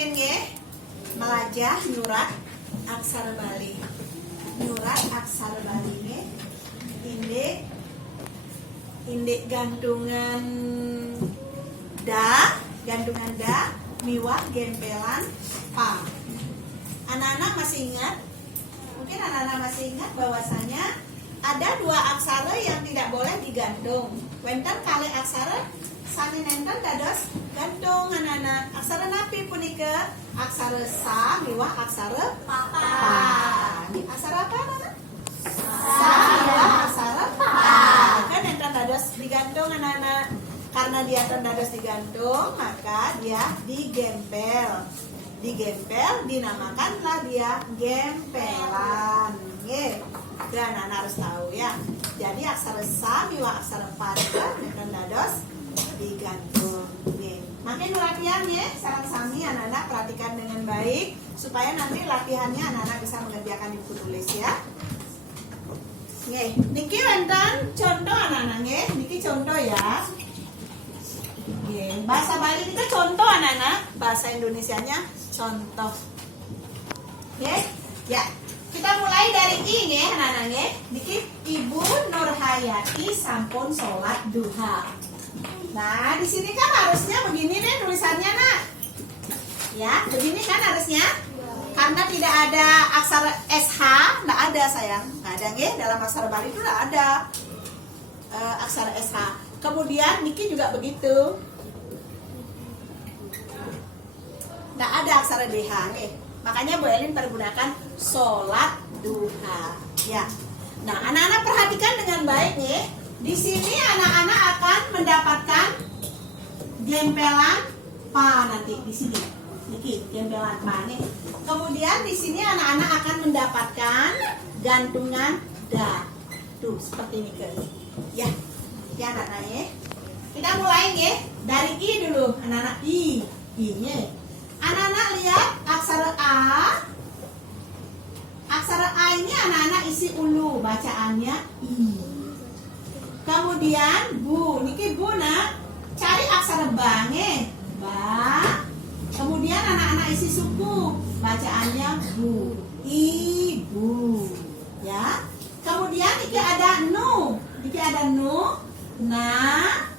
makin nggih melajah nyurat aksara Bali. Nyurat aksara Bali nggih. Indik gantungan da, miwah gempelan pa. Anak-anak masih ingat? Mungkin anak-anak masih ingat bahwasanya ada dua aksara yang tidak boleh digantung. Wenten kali aksara sami nenten dados gantung anak-anak. Aksara napi punika aksara sa miwah aksara pa. Ini aksara apa anak-anak? Sa miwah aksara pa. Kan nenten dados digantung anak-anak. Karena dia dados digantung, maka dia digempel. Dinamakanlah dia gempelan. Dan anak harus tahu ya. Jadi aksara sa miwah aksara pa nenten dados digantung. Makin latihan ya, sarang sami anak-anak perhatikan dengan baik supaya nanti latihannya anak-anak bisa mengerjakan di buku tulis ya. Niki wonten contoh anak-anak nggih, niki contoh ya. Bahasa Bali itu contoh anak-anak, bahasa Indonesianya contoh. Ya. Kita mulai dari I nggih anak-anak nggih. Niki Ibu Nurhayati sampun sholat duha. Nah, di sini kan harusnya begini nih tulisannya, Nak. Ya, begini kan harusnya. Karena tidak ada aksara SH, enggak ada sayang. Enggak ada nggih, dalam aksara Bali itu enggak ada aksara SH. Kemudian Niki juga begitu. Enggak ada aksara DH nih. Makanya Bu Elin pergunakan sholat duha. Ya. Nah, anak-anak perhatikan dengan baik nih. Di sini anak-anak akan mendapatkan gempelan pa nanti di sini. Niki gempelan pa nih. Kemudian di sini anak-anak akan mendapatkan gantungan da. Tuh seperti ini ke. Ya. Ya anak-anak ya. Kita mulai nih dari I dulu. Anak-anak I-nya. Anak-anak lihat aksara A. Aksara A ini anak-anak isi ulu, bacaannya I. Kemudian Bu, niki Bu nak cari aksara ba nge. Ba. Kemudian anak-anak isi suku, bacaannya bu. Ibu. Ya. Kemudian niki ada nu. Niki ada nu. Nah.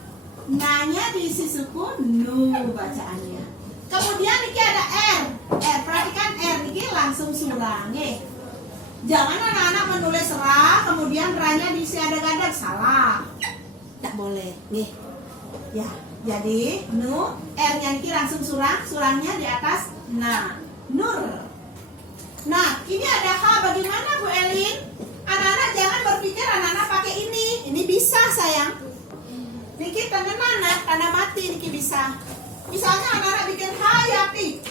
Nanya diisi suku nu bacaannya. Kemudian niki ada R. Perhatikan R niki langsung surang nge. Jangan anak-anak menulis ra, kemudian ra-nya diisi ada ganda, salah. Tidak boleh, nih. Ya, jadi nu, R-nya ini langsung surang, surangnya di atas na, nur. Nah, ini ada H, bagaimana Bu Elin? Anak-anak jangan berpikir anak-anak pakai ini bisa sayang. Niki tanda mana, tanda mati niki bisa. Misalnya anak-anak bikin hayati,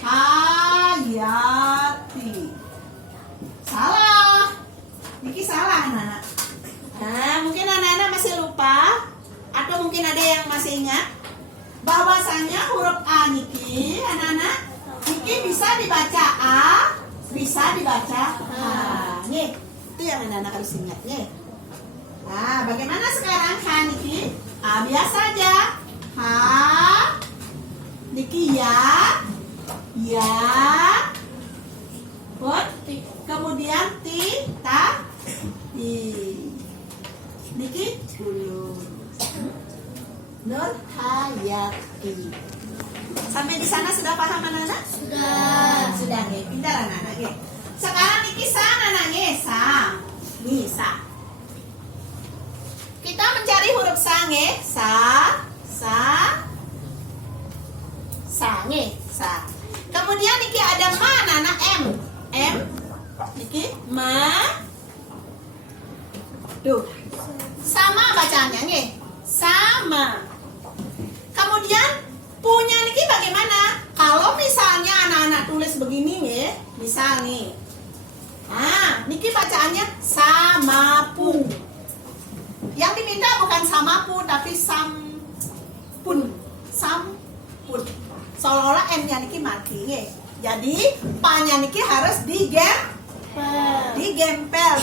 salah. Niki salah anak-anak. Nah, mungkin anak-anak masih lupa atau mungkin ada yang masih ingat bahwasanya huruf A niki anak-anak niki bisa dibaca A, bisa dibaca A. Nih, itu yang anak-anak harus ingat nih. Nah, bagaimana sekarang H niki? A biasa aja. H niki ya. Kemudian ta, niki dulu. Nurhayati. Sampai di sana sudah paham anak-anak? Sudah nih, pintar anak-anak nih. Sekarang niki sa anak-anaknya sa. Nih sa. Kita mencari huruf sa nge. Sa nge, sa. Kemudian niki ada ma anak-anak M. Niki ma. Tuh. Sama bacaannya nih. Sama. Kemudian punya niki bagaimana? Kalau misalnya anak-anak tulis begini nih, misal nih. Nah, niki bacaannya samapu. Yang diminta bukan samapu tapi sampun. Sampun. Seolah-olah M-nya niki mati nih. Jadi pa-nya niki harus digempel,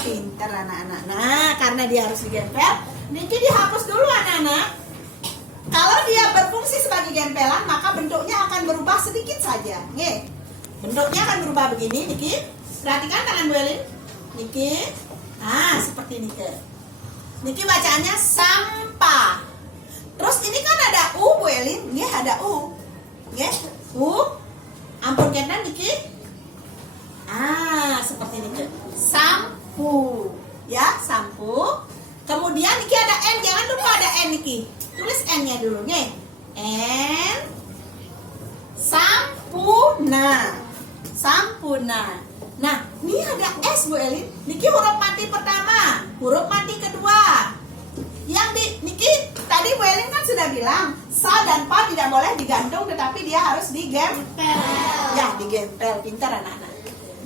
pinter anak-anak. Nah, karena dia harus digempel, niki dihapus dulu anak-anak. Kalau dia berfungsi sebagai gempelan, maka bentuknya akan berubah sedikit saja. Nih, Bentuknya akan berubah begini, Niki. Perhatikan tangan Bu Elin. Niki. Nah, seperti ini ke. Niki bacaannya sampah. Terus ini kan ada U, Bu Elin. Nggih, ada U. Nggih, U. Ampun kena Niki. Ah, seperti ini ke. Sampu. Ya, sampu. Kemudian Niki ada N, jangan lupa ada N Niki. Tulis N-nya dulu, nggih. N. Sampuna. Sampuna. Nah, ini ada S Bu Elin. Niki huruf mati pertama, huruf mati kedua. Yang di Niki tadi Bu Elin kan sudah bilang sa dan pa tidak boleh digantung, tetapi dia harus digempel. Ya, digempel. Pintar anak-anak.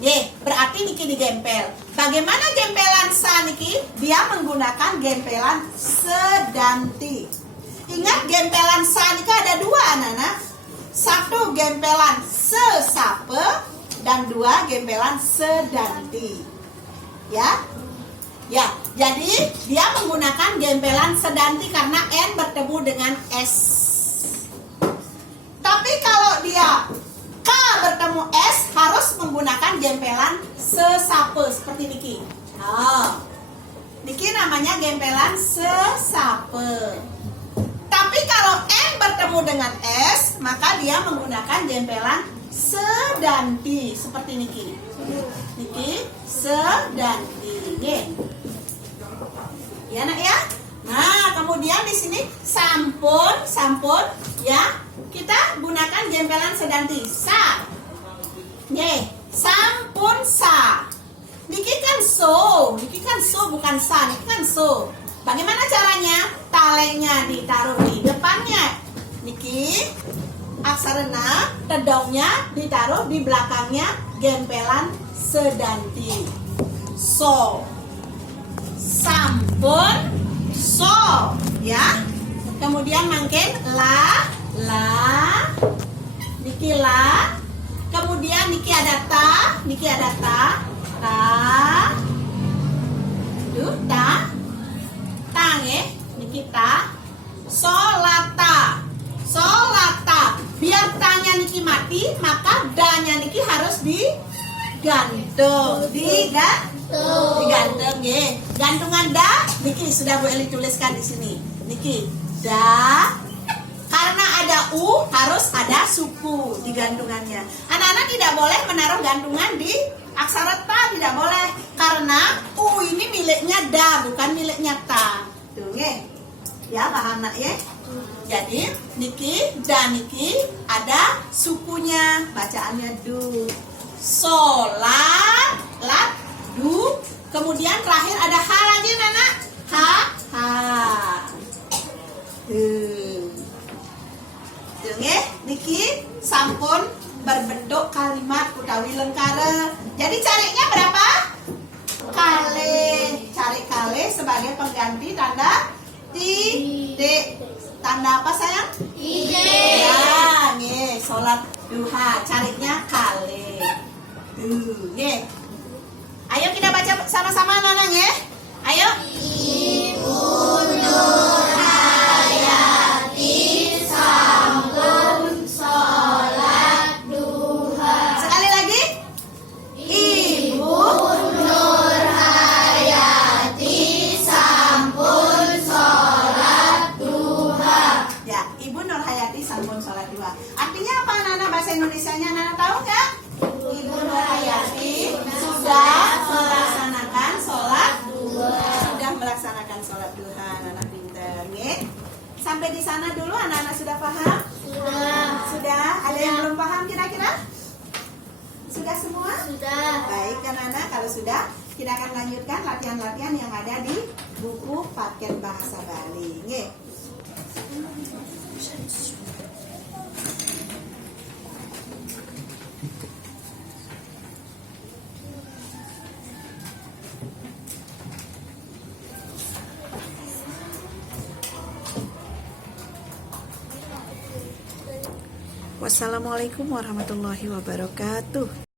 Ye, berarti Niki digempel. Bagaimana gempelan sa Niki? Dia menggunakan gempelan sedanti. Ingat gempelan sa Niki ada dua anak-anak. Satu gempelan sesape dan dua gempelan sedanti. Ya. Ya, jadi dia menggunakan gempelan sedanti karena N bertemu dengan S. Tapi kalau dia K bertemu S harus menggunakan gempelan sesape seperti Niki. Oh. Niki namanya gempelan sesape. Tapi kalau N bertemu dengan S, maka dia menggunakan gempelan sedanti seperti Niki. Niki sedanti. Nih. Ya nak ya. Nah, kemudian di sini sampun, sampun ya. Kita gunakan gempelan sedanti. Sa. Nih, sampun sa. Niki kan so bukan sa, Niki kan so. Bagaimana caranya? Talenya ditaruh di depannya. Niki aksarana, tedongnya ditaruh di belakangnya gempelan sedanti. So, sampun, so, ya. Kemudian makin la, Niki la. Kemudian Niki ada ta, duh ta, Niki ta, solata. Biar tanya Niki mati, maka danya Niki harus digantung. Digantung ya. Gantungan da, Niki sudah Bu Eli tuliskan di sini. Niki da. Karena ada U harus ada suku di gantungannya. Anak-anak tidak boleh menaruh gantungan di aksara ta, tidak boleh. Karena U ini miliknya da, bukan miliknya ta. Tuh ya. Ya, paham nak ya? Jadi Niki dan Niki ada sukunya, bacaannya du. Solat, lat, du. Kemudian terakhir ada ha lagi anak. Ha. Tuh nggih, Niki sampun berbentuk kalimat utawi lengkara. Jadi carinya berapa? Kale. Cari kale sebagai pengganti tanda titik. Tanda apa sayang? Titik. Ya, nih, sholat duha. Carinya kale. Nih. Ayo kita baca sama-sama anak-anak ya. Ayo. Ibu Nurhayati sampun sholat duha. Sekali lagi. Ibu Nurhayati sampun sholat duha. Ya, Ibu Nurhayati sampun sholat duha. Artinya apa anak-anak bahasa Indonesianya? Anak-anak tahu nggak? Ibu Nurhayati sudah melaksanakan sholat duha. Sudah melaksanakan sholat duha, anak-anak pintar, ya. Sampai di sana dulu anak-anak sudah paham? Sudah. Ada yang belum paham kira-kira? Sudah semua? Sudah. Baik anak-anak, kalau sudah kita akan lanjutkan latihan-latihan yang ada di buku paket bahasa Bali. Ya. Wassalamualaikum warahmatullahi wabarakatuh.